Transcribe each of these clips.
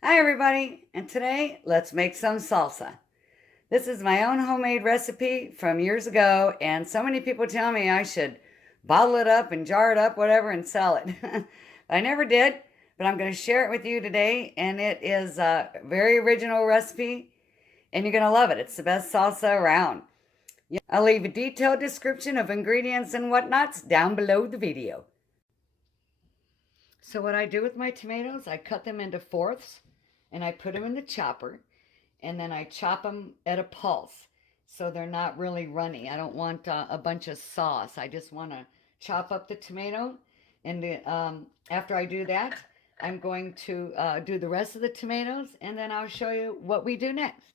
Hi everybody, and today let's make some salsa. This is my own homemade recipe from years ago, and so many people tell me I should bottle it up and jar it up, whatever, and sell it. I never did, but I'm going to share it with you today, and it is a very original recipe, and you're going to love it. It's the best salsa around. I'll leave a detailed description of ingredients and whatnots down below the video. So what I do with my tomatoes, I cut them into fourths, and I put them in the chopper, and then I chop them at a pulse so they're not really runny. I don't want a bunch of sauce. I just want to chop up the tomato, and after I do that, I'm going to do the rest of the tomatoes, and then I'll show you what we do next.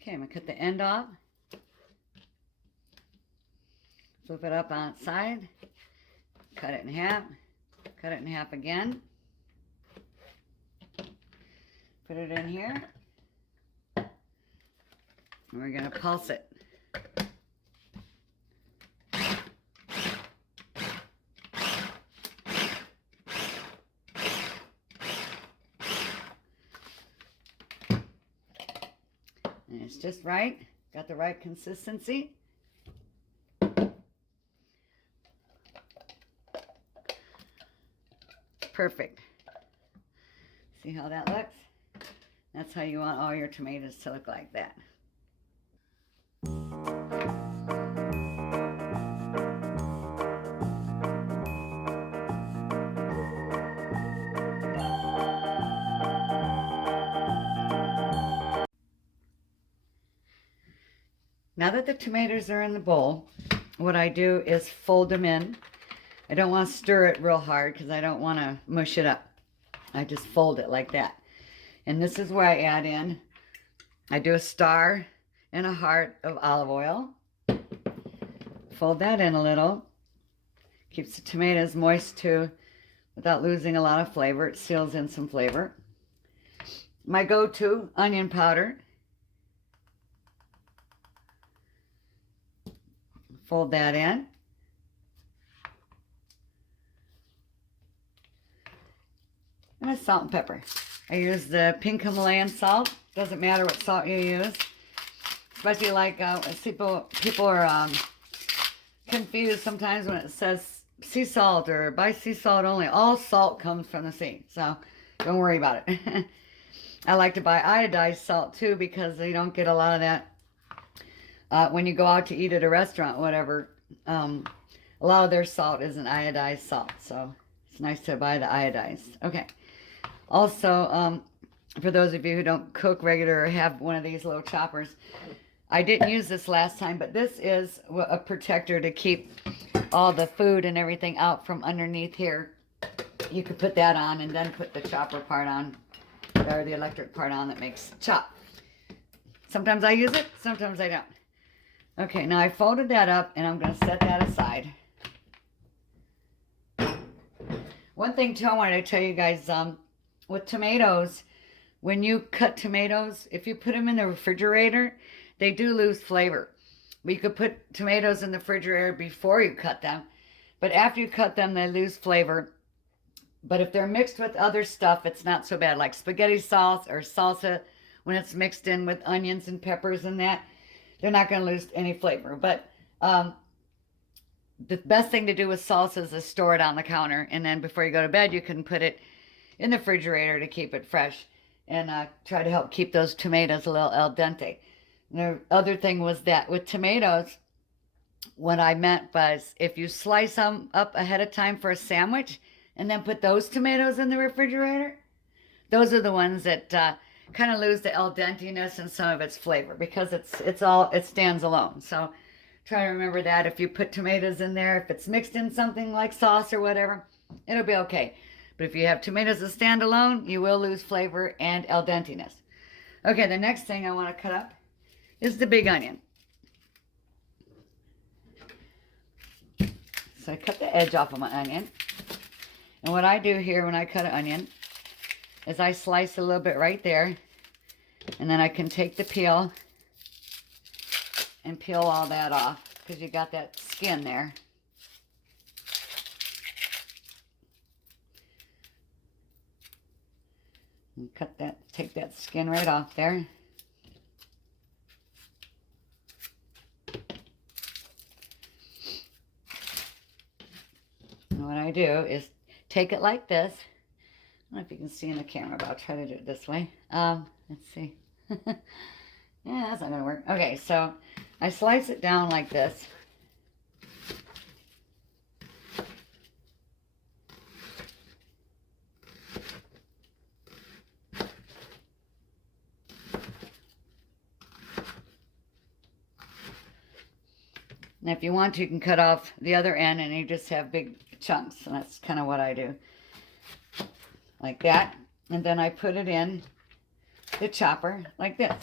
Okay, I'm going to cut the end off, flip it up on its side, cut it in half, cut it in half again, put it in here. And we're going to pulse it. And it's just right. Got the right consistency. Perfect. See how that looks? That's how you want all your tomatoes to look like that. Now that the tomatoes are in the bowl, what I do is fold them in. I don't want to stir it real hard because I don't want to mush it up. I just fold it like that. And this is where I add in, I do a star and a heart of olive oil. Fold that in a little. Keeps the tomatoes moist too without losing a lot of flavor. It seals in some flavor. My go-to onion powder. Fold that in. And a salt and pepper. I use the pink Himalayan salt. Doesn't matter what salt you use. Especially like people are confused sometimes when it says sea salt or buy sea salt only. All salt comes from the sea, so don't worry about it. I like to buy iodized salt too because you don't get a lot of that when you go out to eat at a restaurant, whatever. A lot of their salt isn't iodized salt, so it's nice to buy the iodized. Okay. Also, for those of you who don't cook regular or have one of these little choppers, I didn't use this last time, but this is a protector to keep all the food and everything out from underneath here. You could put that on and then put the chopper part on, or the electric part on that makes chop. Sometimes I use it, sometimes I don't. Okay, now I folded that up and I'm going to set that aside. One thing too I wanted to tell you guys, with tomatoes, when you cut tomatoes, if you put them in the refrigerator, they do lose flavor. But you could put tomatoes in the refrigerator before you cut them. But after you cut them, they lose flavor. But if they're mixed with other stuff, it's not so bad. Like spaghetti sauce or salsa, when it's mixed in with onions and peppers and that, they're not going to lose any flavor. But the best thing to do with salsa is to store it on the counter. And then before you go to bed, you can put it in the refrigerator to keep it fresh and try to help keep those tomatoes a little al dente. And the other thing was that with tomatoes, what I meant was if you slice them up ahead of time for a sandwich and then put those tomatoes in the refrigerator, those are the ones that kind of lose the al denteness and some of its flavor because it stands alone. So try to remember that if you put tomatoes in there, if it's mixed in something like sauce or whatever, it'll be okay. But if you have tomatoes that stand alone, you will lose flavor and al denteness. Okay, the next thing I want to cut up is the big onion. So I cut the edge off of my onion. And what I do here when I cut an onion is I slice a little bit right there. And then I can take the peel and peel all that off because you got that skin there. And cut that, take that skin right off there. And what I do is take it like this. I don't know if you can see in the camera, but I'll try to do it this way. Let's see. Yeah, that's not gonna work. Okay, so I slice it down like this. And if you want to, you can cut off the other end and you just have big chunks. And that's kind of what I do. Like that. And then I put it in the chopper like this.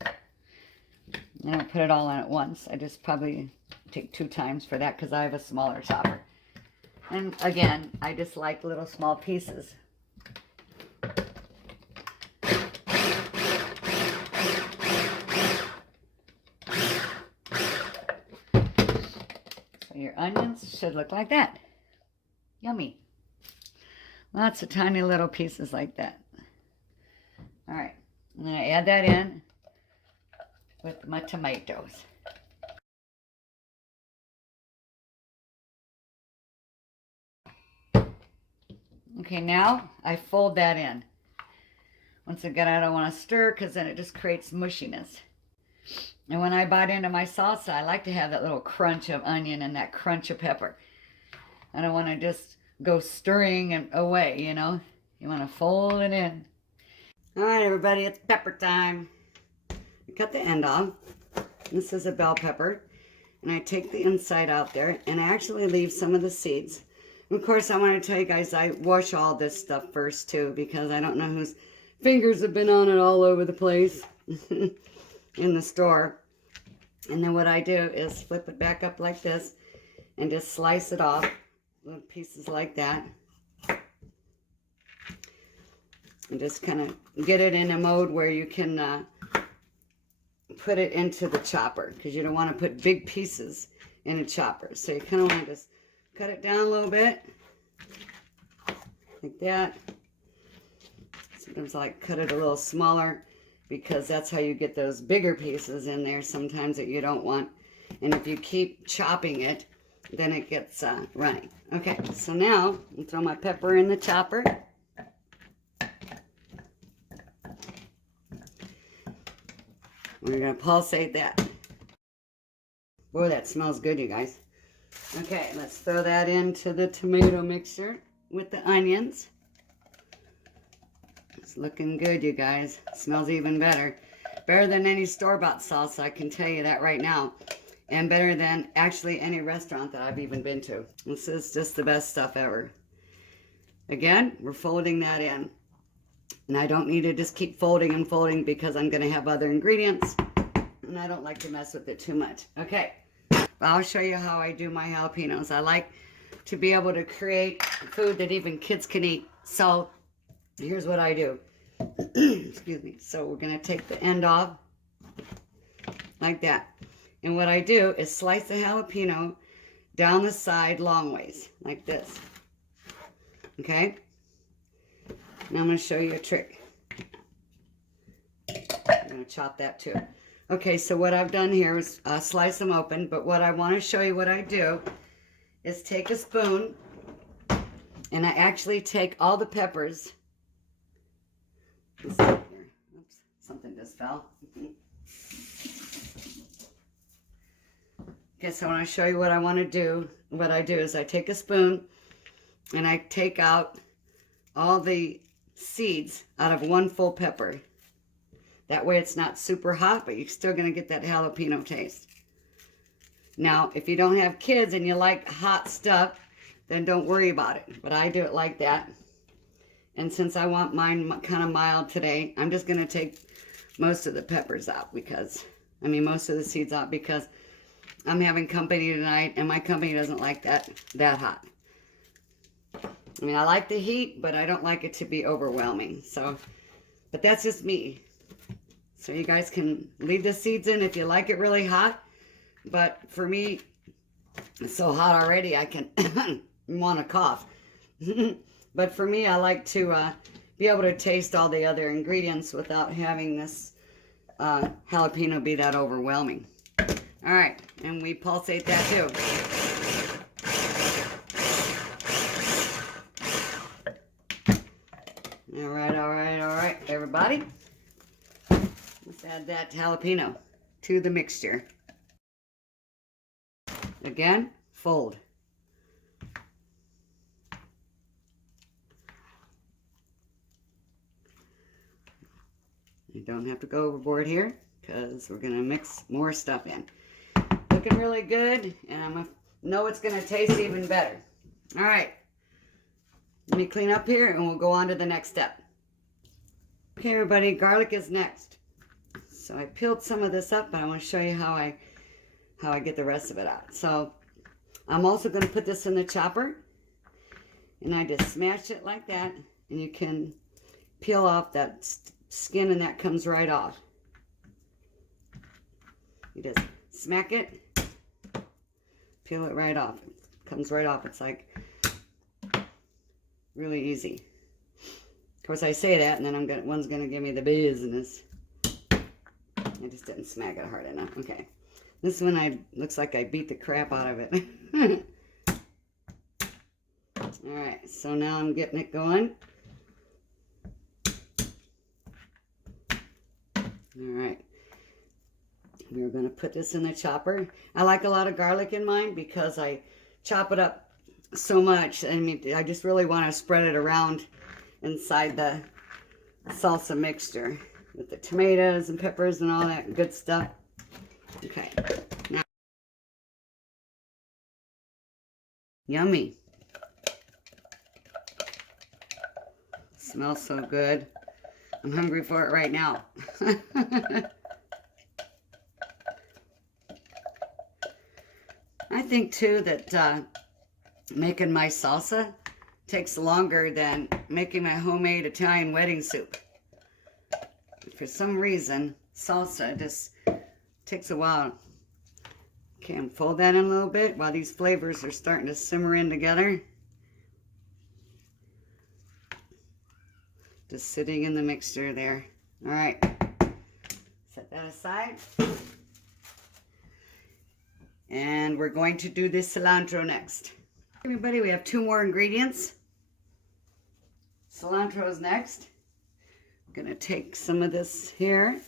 I don't put it all in at once. I just probably take 2 times for that because I have a smaller chopper. And again, I just like little small pieces. So your onions should look like that. Yummy. Lots of tiny little pieces like that. All right, I'm going to add that in with my tomatoes. Okay, now I fold that in. Once again, I don't want to stir because then it just creates mushiness. And when I bite into my salsa, I like to have that little crunch of onion and that crunch of pepper. I don't want to just go stirring and away, you know. You want to fold it in. All right, everybody, it's pepper time. I cut the end off. This is a bell pepper. And I take the inside out there, and I actually leave some of the seeds. And of course, I want to tell you guys, I wash all this stuff first, too, because I don't know whose fingers have been on it all over the place in the store. And then what I do is flip it back up like this and just slice it off, little pieces like that. And just kind of get it in a mode where you can put it into the chopper, because you don't want to put big pieces in a chopper. So you kind of want to just cut it down a little bit, like that. Sometimes I like cut it a little smaller, because that's how you get those bigger pieces in there sometimes that you don't want. And if you keep chopping it, then it gets runny. Okay, so now I'll throw my pepper in the chopper. We're going to pulsate that. Boy, that smells good, you guys. Okay, let's throw that into the tomato mixture with the onions. It's looking good, you guys. It smells even better. Better than any store-bought salsa, I can tell you that right now. And better than actually any restaurant that I've even been to. This is just the best stuff ever. Again, we're folding that in. And I don't need to just keep folding and folding because I'm going to have other ingredients. And I don't like to mess with it too much. Okay, I'll show you how I do my jalapenos. I like to be able to create food that even kids can eat. So here's what I do. Excuse me. So we're going to take the end off like that. And what I do is slice the jalapeno down the side long ways, like this. Okay? Now I'm going to show you a trick. I'm going to chop that too. Okay, so what I've done here is slice them open, but what I want to show you what I do is take a spoon, and I actually take all the peppers. Oops, something just fell. Okay, so I want to show you what I want to do. What I do is I take a spoon, and I take out all the seeds out of one full pepper. That way it's not super hot, but you're still going to get that jalapeno taste. Now, if you don't have kids and you like hot stuff, then don't worry about it. But I do it like that. And since I want mine kind of mild today, I'm just going to take most of the peppers out most of the seeds out, because I'm having company tonight and my company doesn't like that hot. I mean, I like the heat, but I don't like it to be overwhelming. So, but that's just me. So you guys can leave the seeds in if you like it really hot. But for me, it's so hot already, I can want to cough. But for me, I like to be able to taste all the other ingredients without having this jalapeno be that overwhelming. All right, and we pulsate that too. All right, everybody. Let's add that jalapeno to the mixture. Again, fold. You don't have to go overboard here because we're going to mix more stuff in. Looking really good, and I know it's going to taste even better. All right. Let me clean up here and we'll go on to the next step. Okay, everybody, garlic is next. So I peeled some of this up, but I want to show you how I get the rest of it out. So I'm also going to put this in the chopper, and I just smash it like that, and you can peel off that skin, and that comes right off. You just smack it, peel it right off. It comes right off. It's like really easy. Of course, I say that, and then one's gonna give me the business. I just didn't smack it hard enough. Okay, this one looks like I beat the crap out of it. All right, so now I'm getting it going. All right, we're gonna put this in the chopper. I like a lot of garlic in mine because I chop it up so much. I mean, I just really want to spread it around inside the salsa mixture with the tomatoes and peppers and all that good stuff. Okay, now, yummy. Smells so good. I'm hungry for it right now. I think too that making my salsa takes longer than making my homemade Italian wedding soup. For some reason, salsa just takes a while. Okay, and fold that in a little bit while these flavors are starting to simmer in together. Just sitting in the mixture there. All right, set that aside. And we're going to do this cilantro next. Everybody, we have 2 more ingredients. Cilantro is next. I'm gonna take some of this here,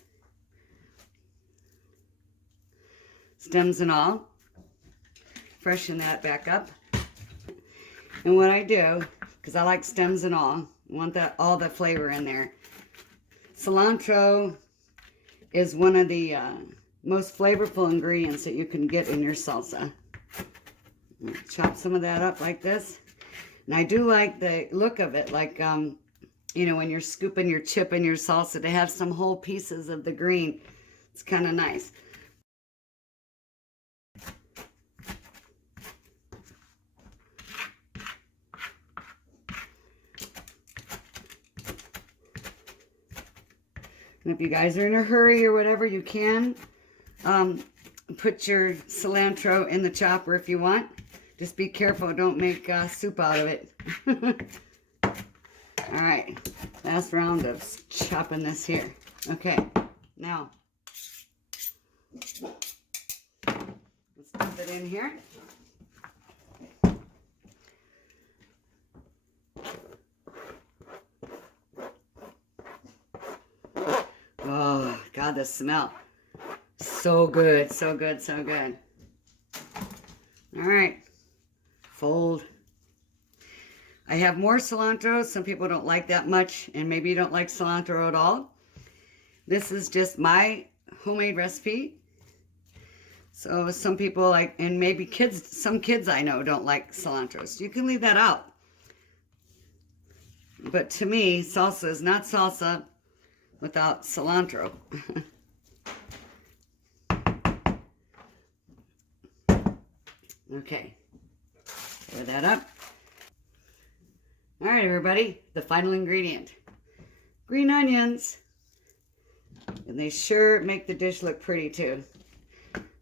stems and all, freshen that back up. And what I do, because I like stems and all, I want all the flavor in there. Cilantro is one of the most flavorful ingredients that you can get in your salsa. Chop some of that up like this. And I do like the look of it, like, you know, when you're scooping your chip in your salsa, to have some whole pieces of the green. It's kind of nice. And if you guys are in a hurry or whatever, you can put your cilantro in the chopper if you want. Just be careful, don't make soup out of it. All right, last round of chopping this here. Okay, now let's dump it in here. Oh, God, the smell. So good, so good, so good. All right, fold. I have more cilantro. Some people don't like that much, and maybe you don't like cilantro at all. This is just my homemade recipe. So some people like, and maybe some kids I know don't like cilantro, so you can leave that out. But to me, salsa is not salsa without cilantro. Okay, cover that up. All right, everybody, the final ingredient. Green onions. And they sure make the dish look pretty too.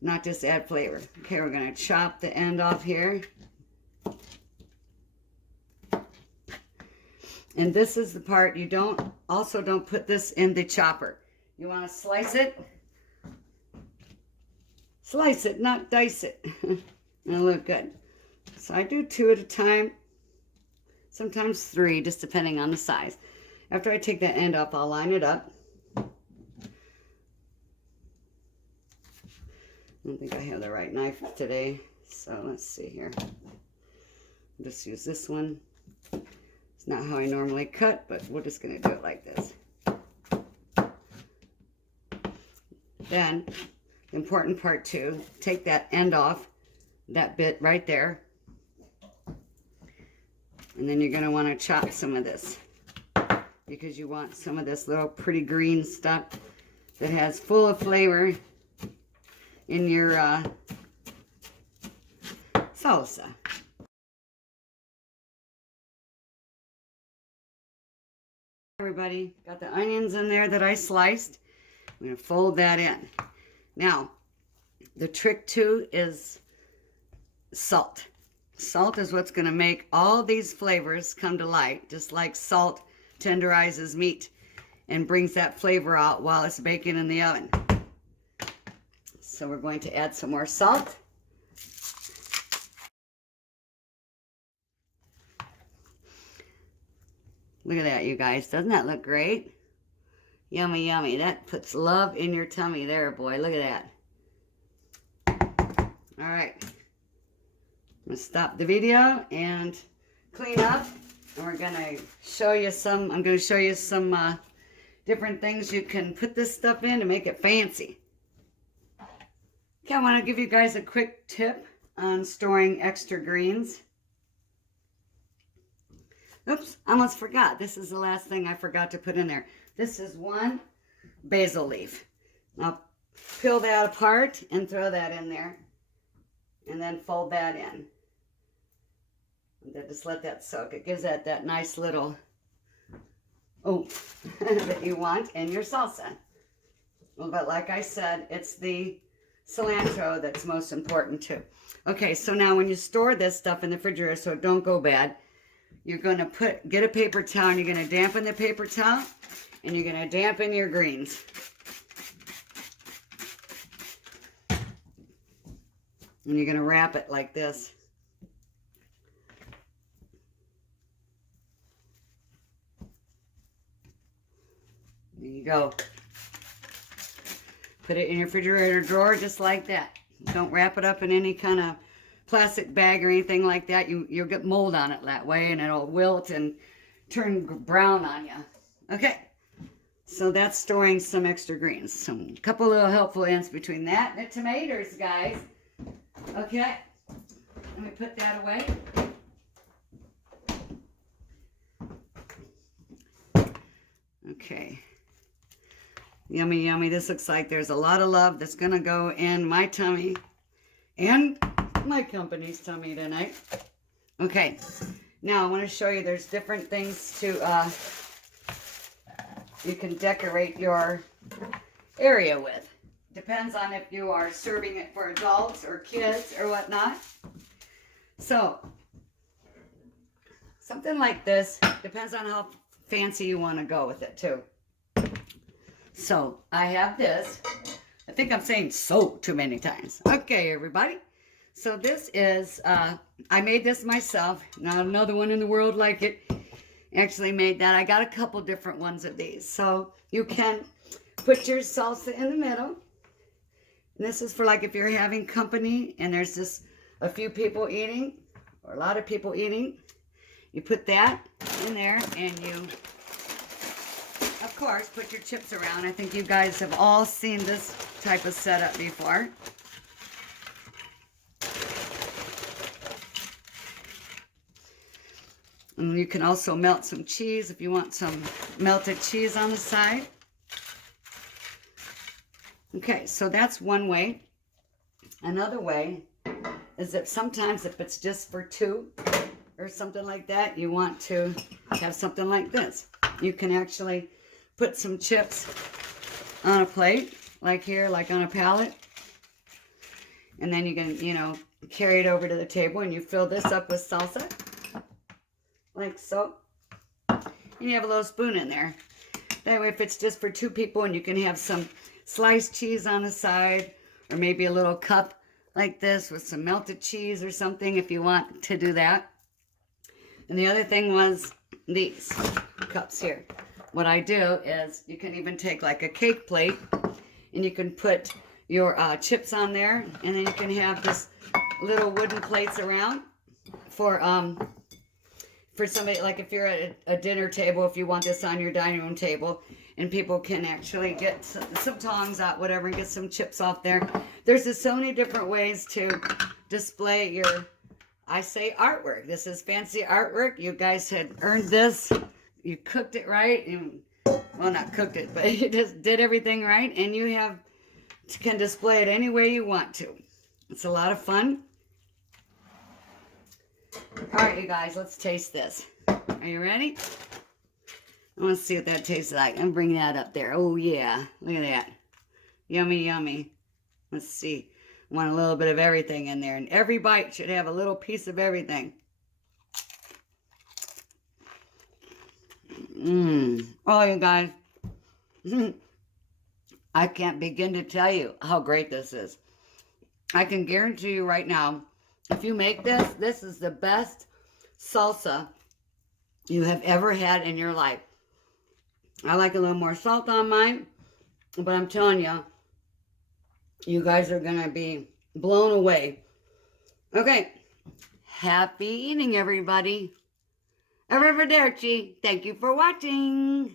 Not just add flavor. Okay, we're gonna chop the end off here. And this is the part you don't put this in the chopper. You want to slice it. Slice it, not dice it. It'll look good. So I do 2 at a time, sometimes 3, just depending on the size. After I take that end off, I'll line it up. I don't think I have the right knife today, so let's see here. I'll just use this one. It's not how I normally cut, but we're just going to do it like this. Then, the important part too, take that end off, that bit right there. And then you're going to want to chop some of this, because you want some of this little pretty green stuff that has full of flavor in your salsa. Everybody, got the onions in there that I sliced. I'm going to fold that in. Now, the trick too is salt. Salt is what's going to make all these flavors come to light, just like salt tenderizes meat and brings that flavor out while it's baking in the oven. So we're going to add some more salt. Look at that, you guys. Doesn't that look great? Yummy, yummy. That puts love in your tummy there, boy. Look at that. All right. I'm going to stop the video and clean up. And we're going to show you some, I'm going to show you some different things you can put this stuff in to make it fancy. Okay, I want to give you guys a quick tip on storing extra greens. Oops, I almost forgot. This is the last thing I forgot to put in there. This is 1 basil leaf. Now, peel that apart and throw that in there. And then fold that in. And then just let that soak. It gives that nice little oomph that you want in your salsa. Well, but like I said, it's the cilantro that's most important too. Okay, so now when you store this stuff in the refrigerator so it don't go bad, you're going to get a paper towel and you're going to dampen the paper towel and you're going to dampen your greens. And you're going to wrap it like this. There you go. Put it in your refrigerator drawer just like that. Don't wrap it up in any kind of plastic bag or anything like that. You'll get mold on it that way and it'll wilt and turn brown on you. Okay, so that's storing some extra greens. Some couple little helpful hints between that and the tomatoes, guys. Okay, let me put that away. Okay. Yummy, yummy. This looks like there's a lot of love that's going to go in my tummy and my company's tummy tonight. Okay, now I want to show you there's different things to, you can decorate your area with. Depends on if you are serving it for adults or kids or whatnot. So, something like this, depends on how fancy you want to go with it too. So, I have this. I think I'm saying so too many times. Okay, everybody. So this is, I made this myself. Not another one in the world like it. Actually made that. I got a couple different ones of these. So you can put your salsa in the middle. And this is for like if you're having company and there's just a few people eating or a lot of people eating. You put that in there and you, of course, put your chips around. I think you guys have all seen this type of setup before. And you can also melt some cheese if you want some melted cheese on the side. Okay, so that's one way. Another way is that sometimes if it's just for 2 or something like that, you want to have something like this. You can actually put some chips on a plate, like here, like on a pallet. And then you can, you know, carry it over to the table and you fill this up with salsa. Like so. And you have a little spoon in there. That way, if it's just for 2 people and you can have some sliced cheese on the side, or maybe a little cup like this with some melted cheese or something if you want to do that. And the other thing was these cups here. What I do is you can even take like a cake plate and you can put your chips on there, and then you can have this little wooden plates around for somebody, like if you're at a dinner table, if you want this on your dining room table, and people can actually get some tongs out, whatever, and get some chips off there. There's just so many different ways to display your, I say, artwork. This is fancy artwork. You guys had earned this. You cooked it right. Well, not cooked it, but you just did everything right, and you can display it any way you want to. It's a lot of fun. All right, you guys, let's taste this. Are you ready? I want to see what that tastes like. I'm bringing that up there. Oh, yeah. Look at that. Yummy, yummy. Let's see. I want a little bit of everything in there. And every bite should have a little piece of everything. Oh, you guys. I can't begin to tell you how great this is. I can guarantee you right now, if you make this, this is the best salsa you have ever had in your life. I like a little more salt on mine, but I'm telling you, you guys are going to be blown away. Okay. Happy eating, everybody. Arrivederci. Thank you for watching.